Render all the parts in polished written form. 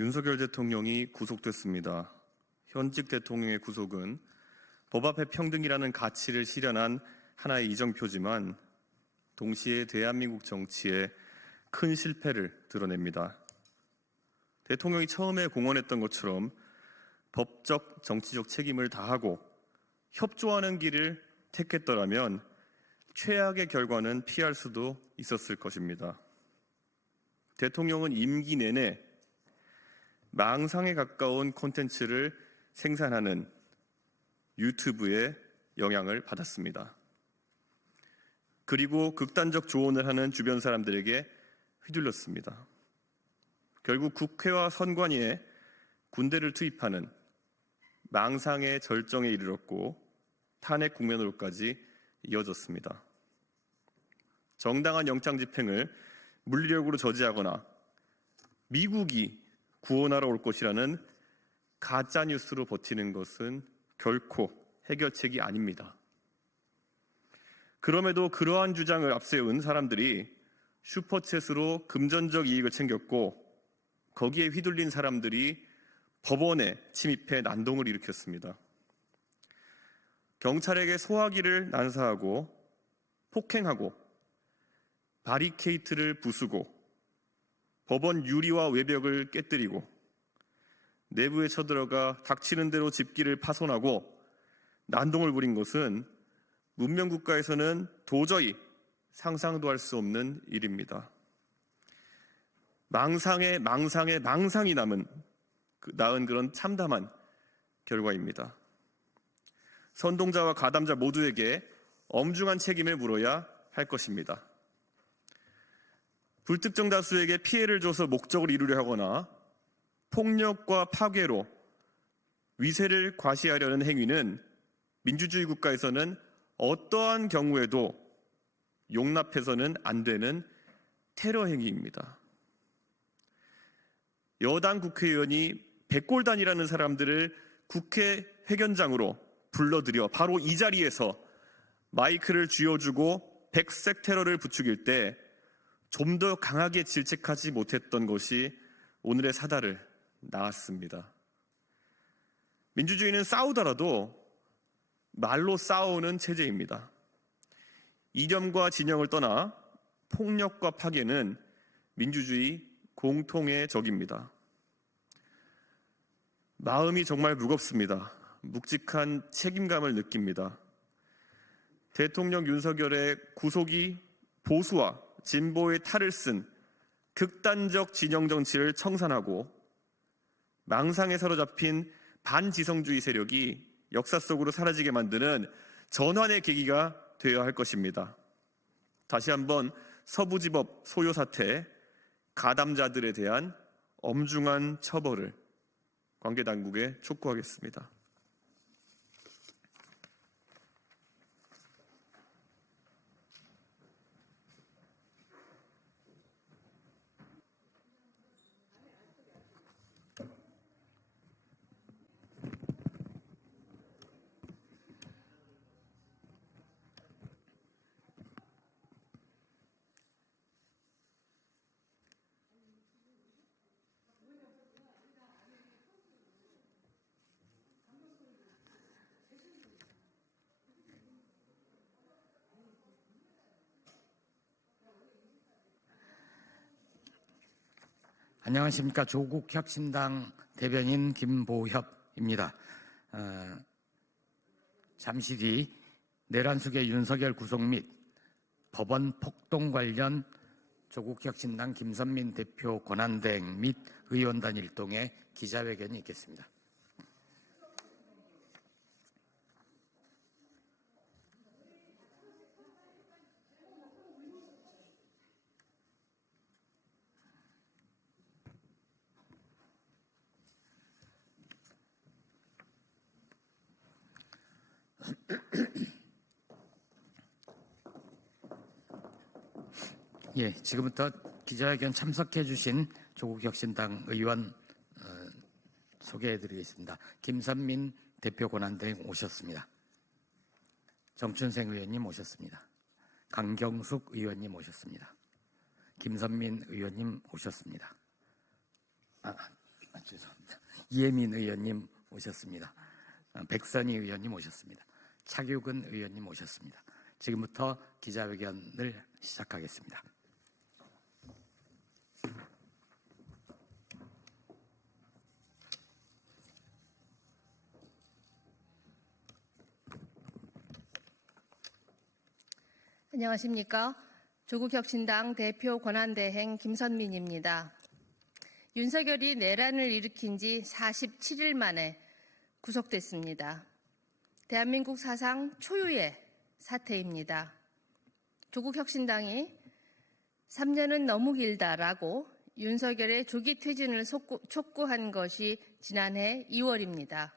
윤석열 대통령이 구속됐습니다. 현직 대통령의 구속은 법 앞에 평등이라는 가치를 실현한 하나의 이정표지만 동시에 대한민국 정치에 큰 실패를 드러냅니다. 대통령이 처음에 공언했던 것처럼 법적, 정치적 책임을 다하고 협조하는 길을 택했더라면 최악의 결과는 피할 수도 있었을 것입니다. 대통령은 임기 내내 망상에 가까운 콘텐츠를 생산하는 유튜브에 영향을 받았습니다. 그리고 극단적 조언을 하는 주변 사람들에게 휘둘렸습니다. 결국 국회와 선관위에 군대를 투입하는 망상의 절정에 이르렀고 탄핵 국면으로까지 이어졌습니다. 정당한 영장 집행을 물리력으로 저지하거나 미국이 구원하러 올 것이라는 가짜뉴스로 버티는 것은 결코 해결책이 아닙니다. 그럼에도 그러한 주장을 앞세운 사람들이 슈퍼챗으로 금전적 이익을 챙겼고 거기에 휘둘린 사람들이 법원에 침입해 난동을 일으켰습니다. 경찰에게 소화기를 난사하고 폭행하고 바리케이트를 부수고 법원 유리와 외벽을 깨뜨리고 내부에 쳐들어가 닥치는 대로 집기를 파손하고 난동을 부린 것은 문명국가에서는 도저히 상상도 할 수 없는 일입니다. 망상에 망상이 낳은 그런 참담한 결과입니다. 선동자와 가담자 모두에게 엄중한 책임을 물어야 할 것입니다. 불특정 다수에게 피해를 줘서 목적을 이루려 하거나 폭력과 파괴로 위세를 과시하려는 행위는 민주주의 국가에서는 어떠한 경우에도 용납해서는 안 되는 테러 행위입니다. 여당 국회의원이 백골단이라는 사람들을 국회 회견장으로 불러들여 바로 이 자리에서 마이크를 쥐어주고 백색 테러를 부추길 때 좀 더 강하게 질책하지 못했던 것이 오늘의 사달을 낳았습니다. 민주주의는 싸우더라도 말로 싸우는 체제입니다. 이념과 진영을 떠나 폭력과 파괴는 민주주의 공통의 적입니다. 마음이 정말 무겁습니다. 묵직한 책임감을 느낍니다. 대통령 윤석열의 구속이 보수와 진보의 탈을 쓴 극단적 진영 정치를 청산하고 망상에 사로잡힌 반지성주의 세력이 역사 속으로 사라지게 만드는 전환의 계기가 되어야 할 것입니다. 다시 한번 서부지법 소요 사태, 가담자들에 대한 엄중한 처벌을 관계 당국에 촉구하겠습니다. 안녕하십니까. 조국혁신당 대변인 김보협입니다. 잠시 뒤 내란숙의 윤석열 구속 및 법원 폭동 관련 조국혁신당 김선민 대표 권한대행 및 의원단 일동의 기자회견이 있겠습니다. 예, 지금부터 기자회견 참석해 주신 조국혁신당 의원 소개해 드리겠습니다. 김선민 대표 권한대행 오셨습니다. 정춘생 의원님 오셨습니다. 강경숙 의원님 오셨습니다. 김선민 의원님 오셨습니다. 죄송합니다. 이혜민 의원님 오셨습니다. 백선희 의원님 오셨습니다. 차규근 의원님 오셨습니다. 지금부터 기자회견을 시작하겠습니다. 안녕하십니까. 조국혁신당 대표 권한대행 김선민입니다. 윤석열이 내란을 일으킨 지 47일 만에 구속됐습니다. 대한민국 사상 초유의 사태입니다. 조국혁신당이 3년은 너무 길다라고 윤석열의 조기 퇴진을 촉구한 것이 지난해 2월입니다.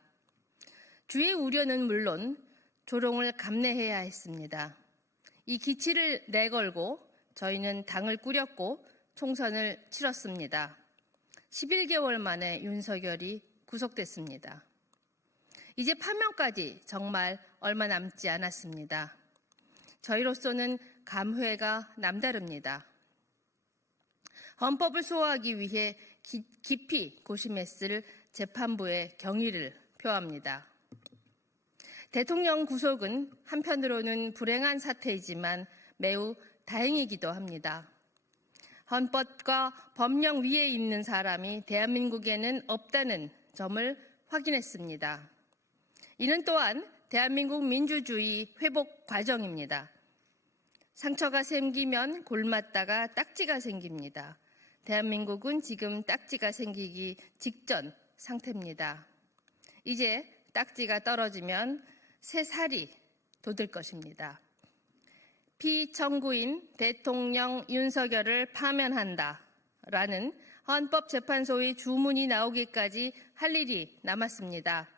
주의 우려는 물론 조롱을 감내해야 했습니다. 이 기치를 내걸고 저희는 당을 꾸렸고 총선을 치렀습니다. 11개월 만에 윤석열이 구속됐습니다. 이제 파면까지 정말 얼마 남지 않았습니다. 저희로서는 감회가 남다릅니다. 헌법을 소화하기 위해 깊이 고심했을 재판부의 경의를 표합니다. 대통령 구속은 한편으로는 불행한 사태이지만 매우 다행이기도 합니다. 헌법과 법령 위에 있는 사람이 대한민국에는 없다는 점을 확인했습니다. 이는 또한 대한민국 민주주의 회복 과정입니다. 상처가 생기면 골맞다가 딱지가 생깁니다. 대한민국은 지금 딱지가 생기기 직전 상태입니다. 이제 딱지가 떨어지면 새 살이 돋을 것입니다. 피청구인 대통령 윤석열을 파면한다라는 헌법재판소의 주문이 나오기까지 할 일이 남았습니다.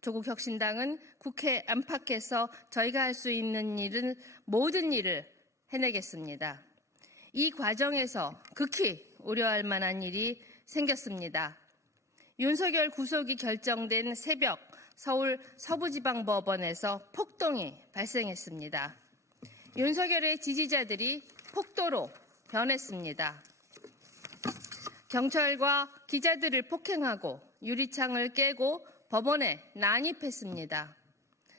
조국혁신당은 국회 안팎에서 저희가 할 수 있는 일은 모든 일을 해내겠습니다. 이 과정에서 극히 우려할 만한 일이 생겼습니다. 윤석열 구속이 결정된 새벽 서울 서부지방법원에서 폭동이 발생했습니다. 윤석열의 지지자들이 폭도로 변했습니다. 경찰과 기자들을 폭행하고 유리창을 깨고 법원에 난입했습니다.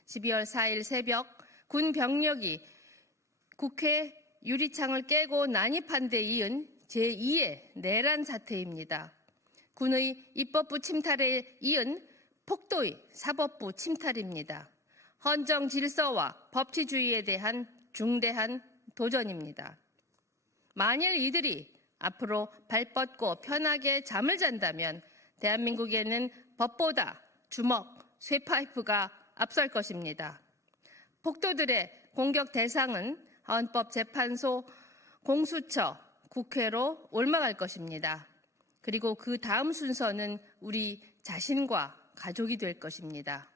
12월 4일 새벽 군 병력이 국회 유리창을 깨고 난입한 데 이은 제2의 내란 사태입니다. 군의 입법부 침탈에 이은 폭도의 사법부 침탈입니다. 헌정 질서와 법치주의에 대한 중대한 도전입니다. 만일 이들이 앞으로 발 뻗고 편하게 잠을 잔다면 대한민국에는 법보다 주먹, 쇠파이프가 앞설 것입니다. 폭도들의 공격 대상은 헌법재판소, 공수처, 국회로 옮아갈 것입니다. 그리고 그 다음 순서는 우리 자신과 가족이 될 것입니다.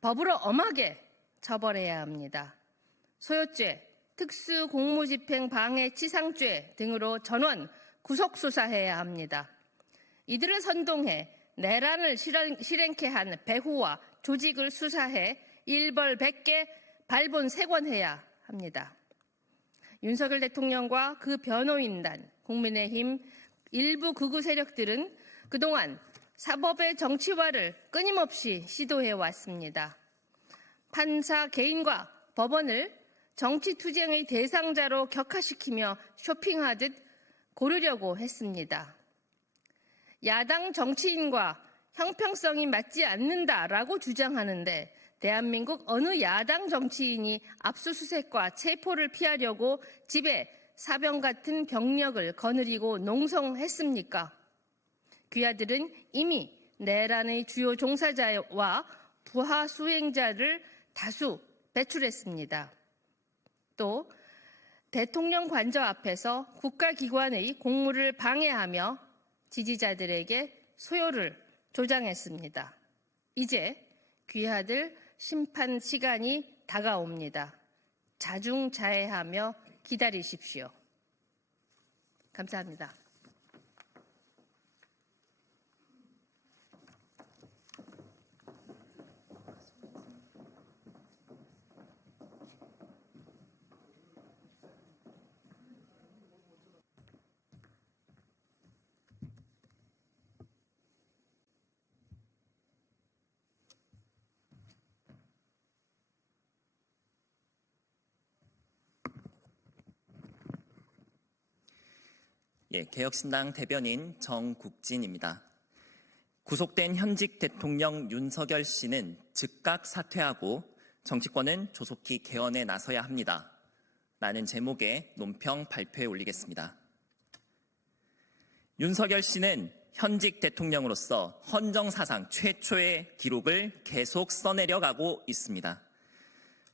법으로 엄하게 처벌해야 합니다. 소요죄, 특수공무집행 방해 치상죄 등으로 전원 구속수사해야 합니다. 이들을 선동해 내란을 실행케 한 배후와 조직을 수사해 일벌백계 발본색원해야 합니다. 윤석열 대통령과 그 변호인단, 국민의힘 일부 극우 세력들은 그동안 사법의 정치화를 끊임없이 시도해 왔습니다. 판사 개인과 법원을 정치투쟁의 대상자로 격화시키며 쇼핑하듯 고르려고 했습니다. 야당 정치인과 형평성이 맞지 않는다라고 주장하는데 대한민국 어느 야당 정치인이 압수수색과 체포를 피하려고 집에 사병 같은 병력을 거느리고 농성했습니까? 귀하들은 이미 내란의 주요 종사자와 부하 수행자를 다수 배출했습니다. 또 대통령 관저 앞에서 국가기관의 공무를 방해하며 지지자들에게 소요를 조장했습니다. 이제 귀하들 심판 시간이 다가옵니다. 자중자애하며 기다리십시오. 감사합니다. 개혁신당 대변인 정국진입니다. 구속된 현직 대통령 윤석열 씨는 즉각 사퇴하고 정치권은 조속히 개헌에 나서야 합니다. 라는 제목의 논평 발표에 올리겠습니다. 윤석열 씨는 현직 대통령으로서 헌정사상 최초의 기록을 계속 써내려가고 있습니다.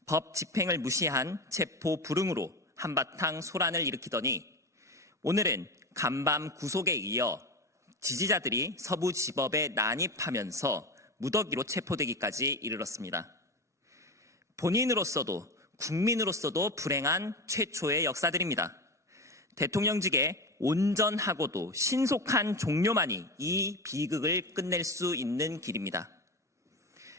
법 집행을 무시한 체포 불응으로 한바탕 소란을 일으키더니 오늘은 간밤 구속에 이어 지지자들이 서부지법에 난입하면서 무더기로 체포되기까지 이르렀습니다. 본인으로서도 국민으로서도 불행한 최초의 역사들입니다. 대통령직의 온전하고도 신속한 종료만이 이 비극을 끝낼 수 있는 길입니다.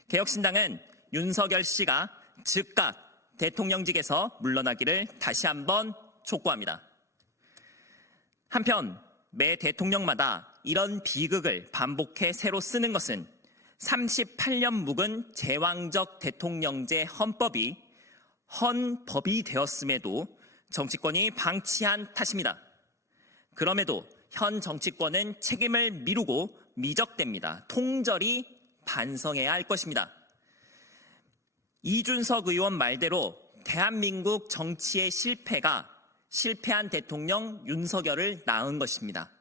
개혁신당은 윤석열 씨가 즉각 대통령직에서 물러나기를 다시 한번 촉구합니다. 한편 매 대통령마다 이런 비극을 반복해 새로 쓰는 것은 38년 묵은 제왕적 대통령제 헌법이 헌법이 되었음에도 정치권이 방치한 탓입니다. 그럼에도 현 정치권은 책임을 미루고 미적됩니다. 통절히 반성해야 할 것입니다. 이준석 의원 말대로 대한민국 정치의 실패가 실패한 대통령 윤석열을 낳은 것입니다.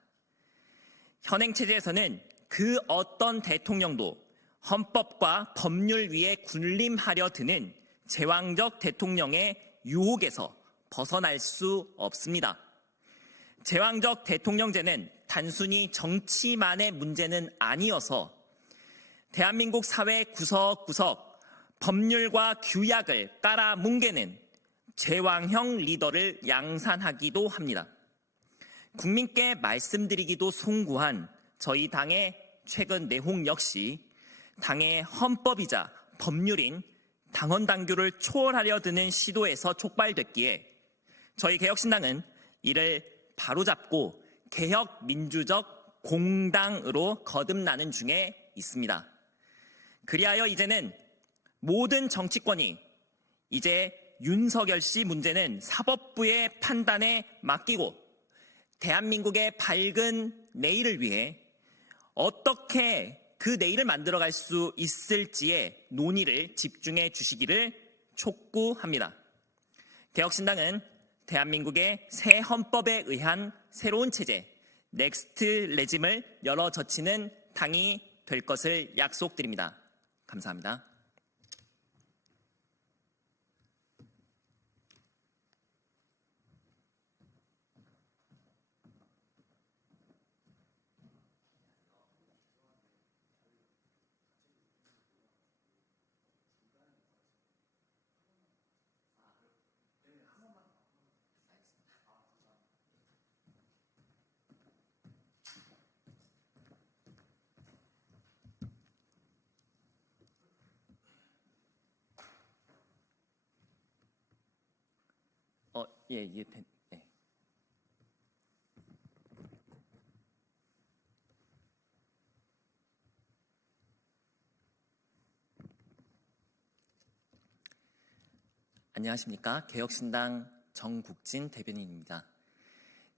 현행 체제에서는 그 어떤 대통령도 헌법과 법률 위에 군림하려 드는 제왕적 대통령의 유혹에서 벗어날 수 없습니다. 제왕적 대통령제는 단순히 정치만의 문제는 아니어서 대한민국 사회 구석구석 법률과 규약을 깔아뭉개는 제왕형 리더를 양산하기도 합니다. 국민께 말씀드리기도 송구한 저희 당의 최근 내홍 역시 당의 헌법이자 법률인 당헌당규를 초월하려 드는 시도에서 촉발됐기에 저희 개혁신당은 이를 바로잡고 개혁민주적 공당으로 거듭나는 중에 있습니다. 그리하여 이제는 모든 정치권이 이제 윤석열 씨 문제는 사법부의 판단에 맡기고 대한민국의 밝은 내일을 위해 어떻게 그 내일을 만들어갈 수 있을지에 논의를 집중해 주시기를 촉구합니다. 개혁신당은 대한민국의 새 헌법에 의한 새로운 체제, 넥스트 레짐을 열어젖히는 당이 될 것을 약속드립니다. 감사합니다. 이해된. 네. 안녕하십니까. 개혁신당 정국진 대변인입니다.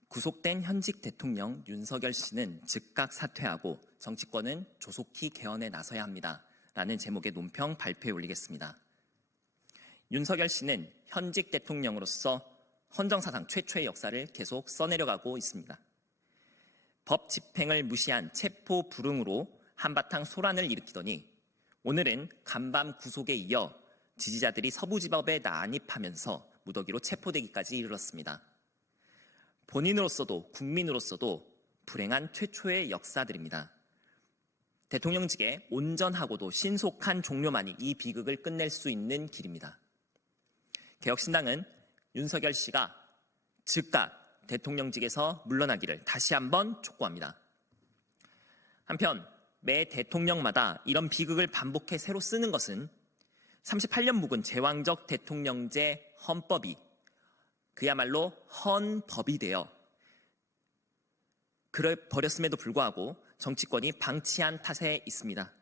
구속된 현직 대통령 윤석열 씨는 즉각 사퇴하고 정치권은 조속히 개헌에 나서야 합니다. 라는 제목의 논평 발표에 올리겠습니다. 윤석열 씨는 현직 대통령으로서 헌정사상 최초의 역사를 계속 써내려가고 있습니다. 법 집행을 무시한 체포 불응으로 한바탕 소란을 일으키더니 오늘은 간밤 구속에 이어 지지자들이 서부지법에 난입하면서 무더기로 체포되기까지 이르렀습니다. 본인으로서도 국민으로서도 불행한 최초의 역사들입니다. 대통령직의 온전하고도 신속한 종료만이 이 비극을 끝낼 수 있는 길입니다. 개혁신당은 윤석열 씨가 즉각 대통령직에서 물러나기를 다시 한번 촉구합니다. 한편 매 대통령마다 이런 비극을 반복해 새로 쓰는 것은 38년 묵은 제왕적 대통령제 헌법이 그야말로 헌법이 되어 버렸음에도 불구하고 정치권이 방치한 탓에 있습니다.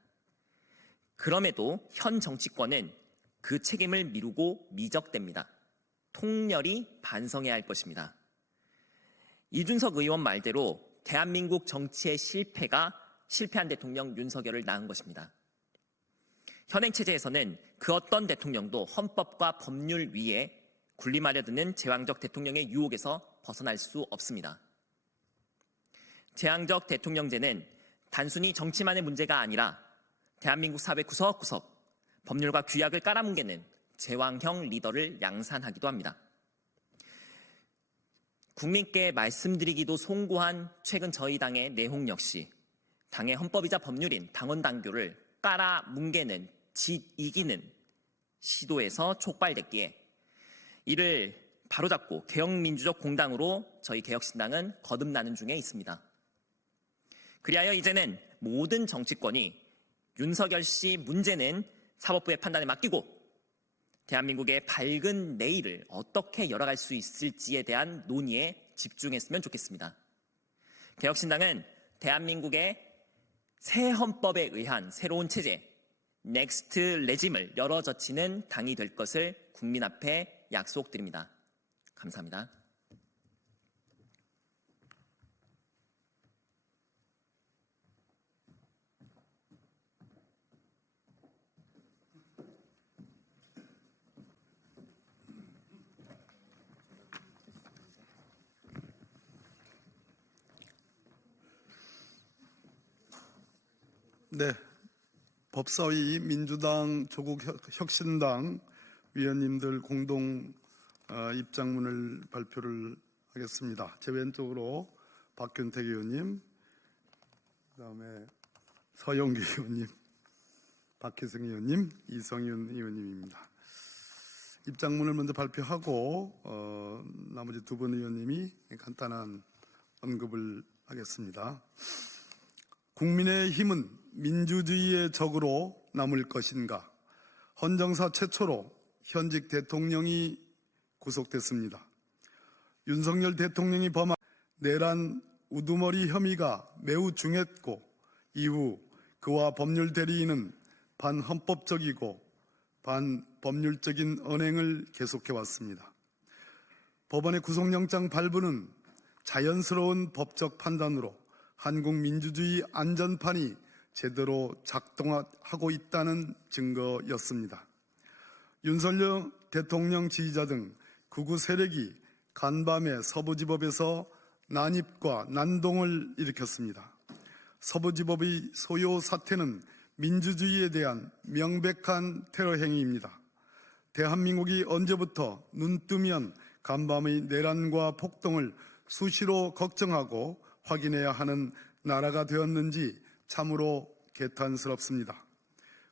그럼에도 현 정치권은 그 책임을 미루고 미적됩니다. 통렬히 반성해야 할 것입니다. 이준석 의원 말대로 대한민국 정치의 실패한 대통령 윤석열을 낳은 것입니다. 현행 체제에서는 그 어떤 대통령도 헌법과 법률 위에 군림하려 드는 제왕적 대통령의 유혹에서 벗어날 수 없습니다. 제왕적 대통령제는 단순히 정치만의 문제가 아니라 대한민국 사회 구석구석 법률과 규약을 깔아뭉개는 제왕형 리더를 양산하기도 합니다. 국민께 말씀드리기도 송구한 최근 저희 당의 내홍 역시 당의 헌법이자 법률인 당원 당규를 깔아뭉개는 이기는 시도에서 촉발됐기에 이를 바로잡고 개혁민주적 공당으로 저희 개혁신당은 거듭나는 중에 있습니다. 그리하여 이제는 모든 정치권이 윤석열 씨 문제는 사법부의 판단에 맡기고 대한민국의 밝은 내일을 어떻게 열어갈 수 있을지에 대한 논의에 집중했으면 좋겠습니다. 개혁신당은 대한민국의 새 헌법에 의한 새로운 체제, 넥스트 레짐을 열어젖히는 당이 될 것을 국민 앞에 약속드립니다. 감사합니다. 네, 법사위 민주당 조국혁신당 위원님들 공동 입장문을 발표를 하겠습니다. 제 왼쪽으로 박균택 의원님, 그다음에 서영기 의원님, 박희승 의원님, 이성윤 의원님입니다. 입장문을 먼저 발표하고 나머지 두 분 의원님이 간단한 언급을 하겠습니다. 국민의힘은 민주주의의 적으로 남을 것인가? 헌정사 최초로 현직 대통령이 구속됐습니다. 윤석열 대통령이 범한 내란 우두머리 혐의가 매우 중했고 이후 그와 법률 대리인은 반헌법적이고 반법률적인 언행을 계속해왔습니다. 법원의 구속영장 발부는 자연스러운 법적 판단으로 한국 민주주의 안전판이 제대로 작동하고 있다는 증거였습니다. 윤석열 대통령 지지자 등 극우 세력이 간밤에 서부지법에서 난입과 난동을 일으켰습니다. 서부지법의 소요 사태는 민주주의에 대한 명백한 테러 행위입니다. 대한민국이 언제부터 눈뜨면 간밤의 내란과 폭동을 수시로 걱정하고 확인해야 하는 나라가 되었는지 참으로 개탄스럽습니다.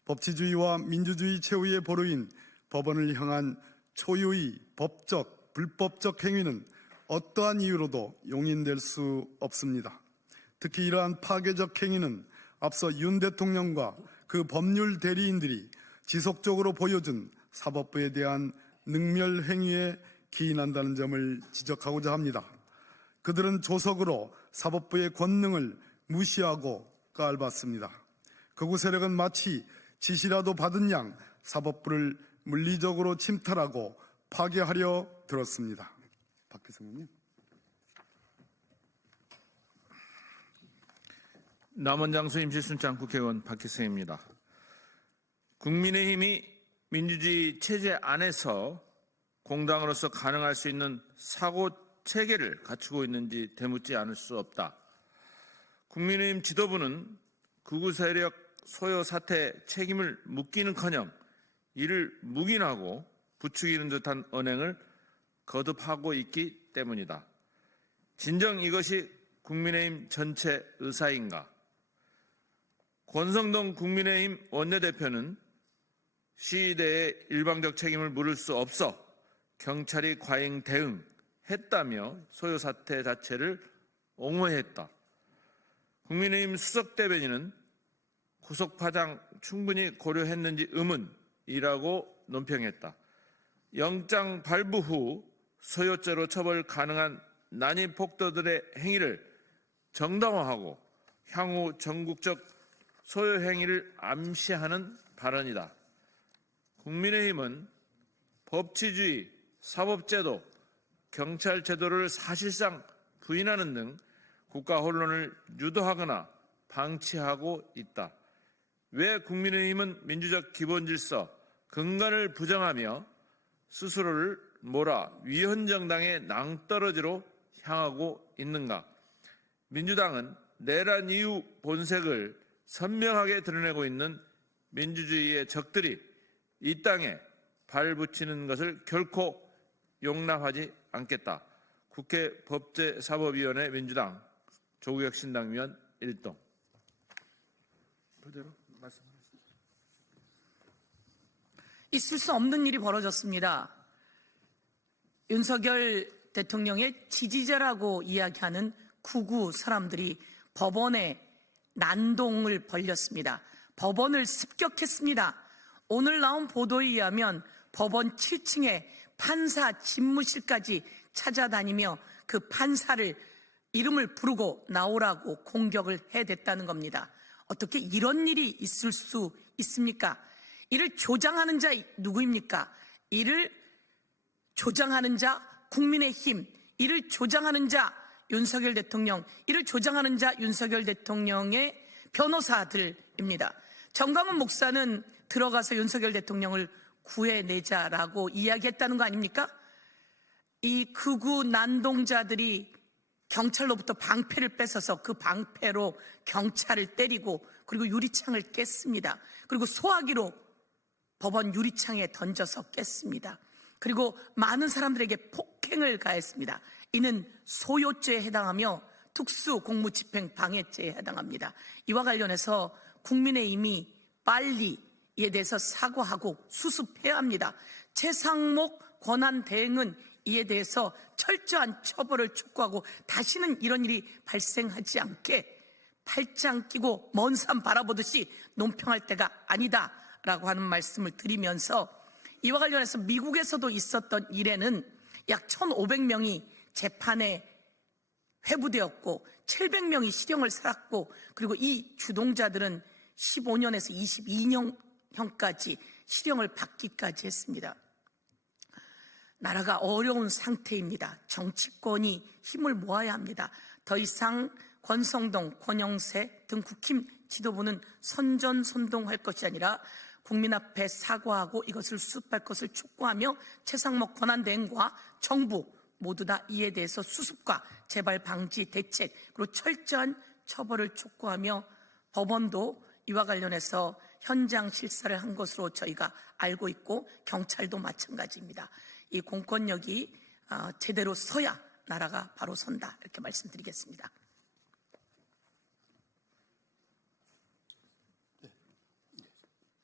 법치주의와 민주주의 최후의 보루인 법원을 향한 초유의 법적, 불법적 행위는 어떠한 이유로도 용인될 수 없습니다. 특히 이러한 파괴적 행위는 앞서 윤 대통령과 그 법률 대리인들이 지속적으로 보여준 사법부에 대한 능멸 행위에 기인한다는 점을 지적하고자 합니다. 그들은 조석으로 사법부의 권능을 무시하고 깔봤습니다. 극우 세력은 마치 지시라도 받은 양 사법부를 물리적으로 침탈하고 파괴하려 들었습니다. 박희승 의원님. 남원장수 임실순창 국회의원 박희승입니다. 국민의힘이 민주주의 체제 안에서 공당으로서 가능할 수 있는 사고 체계를 갖추고 있는지 되묻지 않을 수 없다. 국민의힘 지도부는 극우 세력 소요 사태 책임을 묻기는커녕 이를 묵인하고 부추기는 듯한 언행을 거듭하고 있기 때문이다. 진정 이것이 국민의힘 전체 의사인가? 권성동 국민의힘 원내대표는 시위대의 일방적 책임을 물을 수 없어 경찰이 과잉 대응했다며 소요 사태 자체를 옹호했다. 국민의힘 수석대변인은 구속 파장 충분히 고려했는지 의문이라고 논평했다. 영장 발부 후 소요죄로 처벌 가능한 난임 폭도들의 행위를 정당화하고 향후 전국적 소요 행위를 암시하는 발언이다. 국민의힘은 법치주의, 사법제도, 경찰제도를 사실상 부인하는 등 국가 혼란을 유도하거나 방치하고 있다. 왜 국민의힘은 민주적 기본질서, 근간을 부정하며 스스로를 몰아 위헌정당의 낭떠러지로 향하고 있는가? 민주당은 내란 이후 본색을 선명하게 드러내고 있는 민주주의의 적들이 이 땅에 발붙이는 것을 결코 용납하지 않겠다. 국회 법제사법위원회 민주당 조국혁신당위원 1동. 있을 수 없는 일이 벌어졌습니다. 윤석열 대통령의 지지자라고 이야기하는 구구 사람들이 법원에 난동을 벌였습니다. 법원을 습격했습니다. 오늘 나온 보도에 의하면 법원 7층에 판사 집무실까지 찾아다니며 그 판사를 이름을 부르고 나오라고 공격을 해댔다는 겁니다. 어떻게 이런 일이 있을 수 있습니까? 이를 조장하는 자 누구입니까? 이를 조장하는 자 국민의힘, 이를 조장하는 자 윤석열 대통령, 이를 조장하는 자 윤석열 대통령의 변호사들입니다. 정광훈 목사는 들어가서 윤석열 대통령을 구해내자라고 이야기했다는 거 아닙니까? 이 극우 난동자들이 경찰로부터 방패를 뺏어서 그 방패로 경찰을 때리고 그리고 유리창을 깼습니다. 그리고 소화기로 법원 유리창에 던져서 깼습니다. 그리고 많은 사람들에게 폭행을 가했습니다. 이는 소요죄에 해당하며 특수공무집행 방해죄에 해당합니다. 이와 관련해서 국민의힘이 빨리 이에 대해서 사과하고 수습해야 합니다. 최상목 권한대행은 이에 대해서 철저한 처벌을 촉구하고 다시는 이런 일이 발생하지 않게 팔짱 끼고 먼 산 바라보듯이 논평할 때가 아니다라고 하는 말씀을 드리면서 이와 관련해서 미국에서도 있었던 일에는 약 1,500명이 재판에 회부되었고 700명이 실형을 살았고 그리고 이 주동자들은 15년에서 22년형까지 실형을 받기까지 했습니다. 나라가 어려운 상태입니다. 정치권이 힘을 모아야 합니다. 더 이상 권성동, 권영세 등 국힘 지도부는 선전선동할 것이 아니라 국민 앞에 사과하고 이것을 수습할 것을 촉구하며 최상목 권한대행과 정부 모두 다 이에 대해서 수습과 재발 방지 대책 그리고 철저한 처벌을 촉구하며 법원도 이와 관련해서 현장 실사를 한 것으로 저희가 알고 있고 경찰도 마찬가지입니다. 이 공권력이 제대로 서야 나라가 바로 선다 이렇게 말씀드리겠습니다.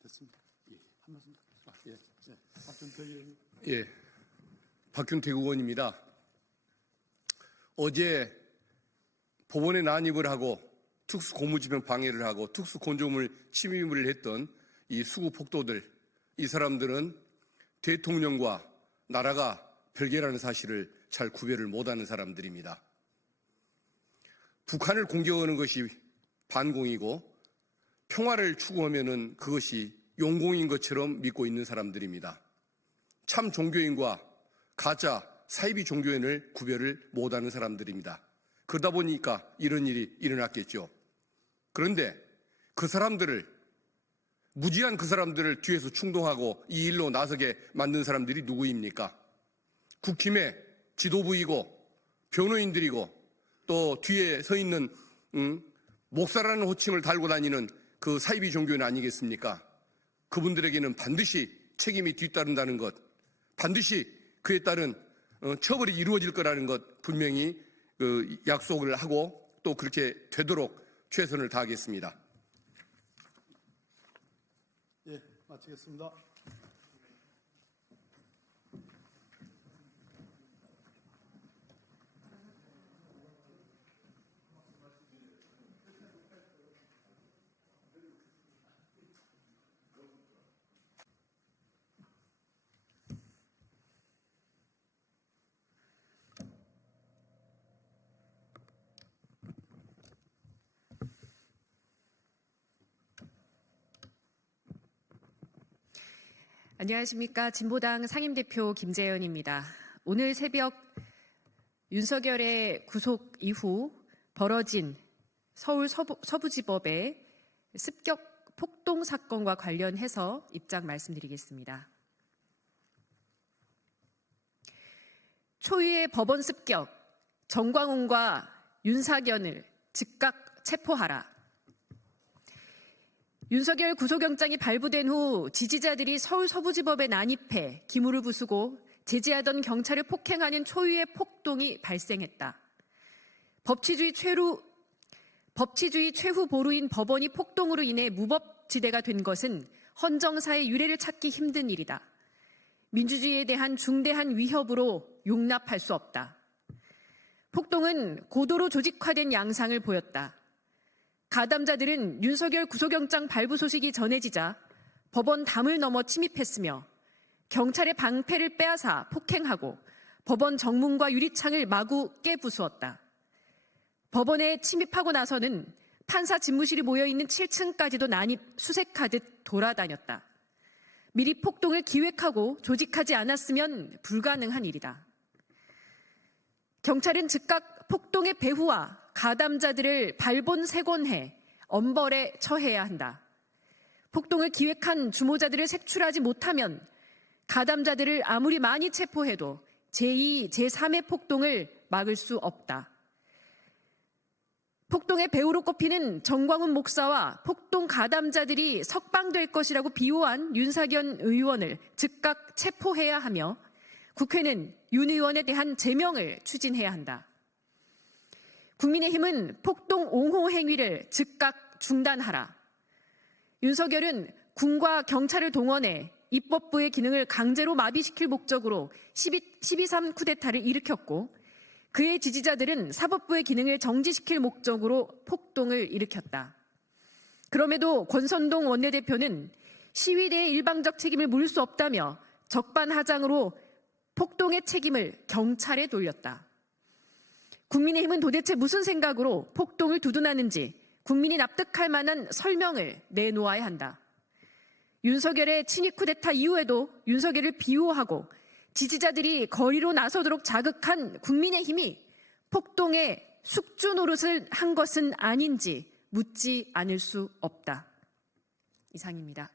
됐습니다. 한 말씀 박균택 의원입니다. 어제 법원에 난입을 하고 특수고무집행 방해를 하고 특수건조물 침입을 했던 이 수구 폭도들, 이 사람들은 대통령과 나라가 별개라는 사실을 잘 구별을 못하는 사람들입니다. 북한을 공격하는 것이 반공이고 평화를 추구하면은 그것이 용공인 것처럼 믿고 있는 사람들입니다. 참 종교인과 가짜 사이비 종교인을 구별을 못하는 사람들입니다. 그러다 보니까 이런 일이 일어났겠죠. 그런데 그 사람들을 무지한 그 사람들을 뒤에서 충동하고 이 일로 나서게 만든 사람들이 누구입니까? 국힘의 지도부이고 변호인들이고 또 뒤에 서 있는 목사라는 호칭을 달고 다니는 그 사이비 종교인 아니겠습니까? 그분들에게는 반드시 책임이 뒤따른다는 것, 반드시 그에 따른 처벌이 이루어질 거라는 것 분명히 약속을 하고 또 그렇게 되도록 최선을 다하겠습니다. 예, 마치겠습니다. 안녕하십니까. 진보당 상임대표 김재현입니다. 오늘 새벽 윤석열의 구속 이후 벌어진 서울 서부지법의 습격 폭동 사건과 관련해서 입장 말씀드리겠습니다. 초유의 법원 습격, 정광훈과 윤사견을 즉각 체포하라. 윤석열 구속영장이 발부된 후 지지자들이 서울 서부지법에 난입해 기물을 부수고 제지하던 경찰을 폭행하는 초유의 폭동이 발생했다. 법치주의 최후 보루인 법원이 폭동으로 인해 무법지대가 된 것은 헌정사의 유례를 찾기 힘든 일이다. 민주주의에 대한 중대한 위협으로 용납할 수 없다. 폭동은 고도로 조직화된 양상을 보였다. 가담자들은 윤석열 구속영장 발부 소식이 전해지자 법원 담을 넘어 침입했으며 경찰의 방패를 빼앗아 폭행하고 법원 정문과 유리창을 마구 깨부수었다. 법원에 침입하고 나서는 판사 집무실이 모여있는 7층까지도 난입 수색하듯 돌아다녔다. 미리 폭동을 기획하고 조직하지 않았으면 불가능한 일이다. 경찰은 즉각 폭동의 배후와 가담자들을 발본색원해 엄벌에 처해야 한다. 폭동을 기획한 주모자들을 색출하지 못하면 가담자들을 아무리 많이 체포해도 제2, 제3의 폭동을 막을 수 없다. 폭동의 배후로 꼽히는 정광훈 목사와 폭동 가담자들이 석방될 것이라고 비호한 윤사견 의원을 즉각 체포해야 하며 국회는 윤 의원에 대한 제명을 추진해야 한다. 국민의힘은 폭동 옹호 행위를 즉각 중단하라. 윤석열은 군과 경찰을 동원해 입법부의 기능을 강제로 마비시킬 목적으로 12.3 쿠데타를 일으켰고 그의 지지자들은 사법부의 기능을 정지시킬 목적으로 폭동을 일으켰다. 그럼에도 권선동 원내대표는 시위대의 일방적 책임을 물을 수 없다며 적반하장으로 폭동의 책임을 경찰에 돌렸다. 국민의힘은 도대체 무슨 생각으로 폭동을 두둔하는지 국민이 납득할 만한 설명을 내놓아야 한다. 윤석열의 친위 쿠데타 이후에도 윤석열을 비호하고 지지자들이 거리로 나서도록 자극한 국민의힘이 폭동의 숙주 노릇을 한 것은 아닌지 묻지 않을 수 없다. 이상입니다.